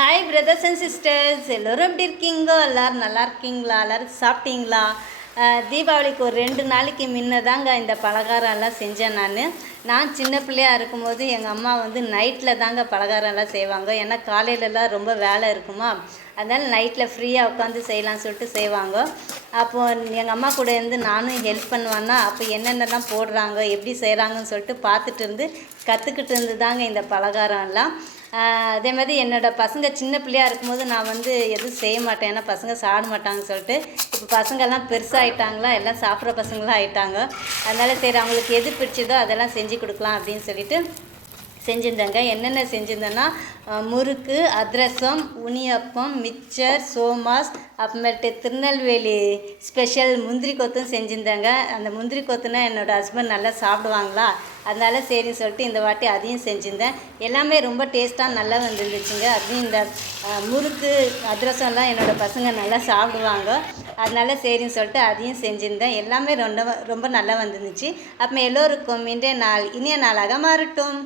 Hi brothers and sisters, எல்லோரும் எப்படி இருக்கீங்கோ? எல்லோரும் நல்லா இருக்கீங்களா? எல்லோரும் சாப்பிட்டீங்களா? தீபாவளிக்கு ஒரு 2 நாளைக்கு முன்ன தாங்க இந்த பலகாரம்லாம் செஞ்சேன். நான் சின்ன பிள்ளையாக இருக்கும்போது எங்கள் அம்மா வந்து நைட்டில் தாங்க பலகாரம்லாம் செய்வாங்க. ஏன்னா காலையிலலாம் ரொம்ப வேலை இருக்குமா, அதனால் நைட்டில் ஃப்ரீயாக உட்காந்து செய்யலாம்னு சொல்லிட்டு செய்வாங்க. அப்போது எங்கள் அம்மா கூட இருந்து நானும் ஹெல்ப் பண்ணுவேன்னா, அப்போ என்னென்னலாம் போடுறாங்க, எப்படி செய்கிறாங்கன்னு சொல்லிட்டு பார்த்துட்டு இருந்து கற்றுக்கிட்டு இருந்து தாங்க இந்த பலகாரம்லாம். அதே மாதிரி என்னோடய பசங்க சின்ன பிள்ளையாக இருக்கும்போது நான் வந்து எதுவும் செய்ய மாட்டேன், ஏன்னா பசங்க சாப்பிட மாட்டாங்கன்னு சொல்லிட்டு. இப்போ பசங்கள்லாம் பெருசாகிட்டாங்களா, எல்லாம் சாப்பிட்ற பசங்களாம் ஆகிட்டாங்க. அதனால் சரி, அவங்களுக்கு எது பிடிச்சதோ அதெல்லாம் செஞ்சு கொடுக்கலாம் அப்படின்னு சொல்லிட்டு செஞ்சுருந்தேங்க. என்னென்ன செஞ்சுருந்தேன்னா, முறுக்கு, அதிரசம், உனியப்பம், மிக்சர், சோமாஸ், அப்புறமேட்டு திருநெல்வேலி ஸ்பெஷல் முந்திரி கொத்தும் செஞ்சுருந்தேங்க. அந்த முந்திரி கொத்துனா என்னோடய ஹஸ்பண்ட் நல்லா சாப்பிடுவாங்களா, அதனால சரின்னு சொல்லிட்டு இந்த வாட்டி அதையும் செஞ்சுருந்தேன். எல்லாமே ரொம்ப டேஸ்ட்டாக நல்லா வந்துருந்துச்சுங்க. அதுவும் இந்த முறுக்கு, அதிரசம்லாம் என்னோடய பசங்க நல்லா சாப்பிடுவாங்க, அதனால சரின்னு சொல்லிட்டு அதையும் செஞ்சுருந்தேன். எல்லாமே ரொம்ப ரொம்ப நல்லா வந்துருந்துச்சு. அப்புறம் எல்லோருக்கும் இன்றைய நாள் இனிய நாளாக மாறட்டும்.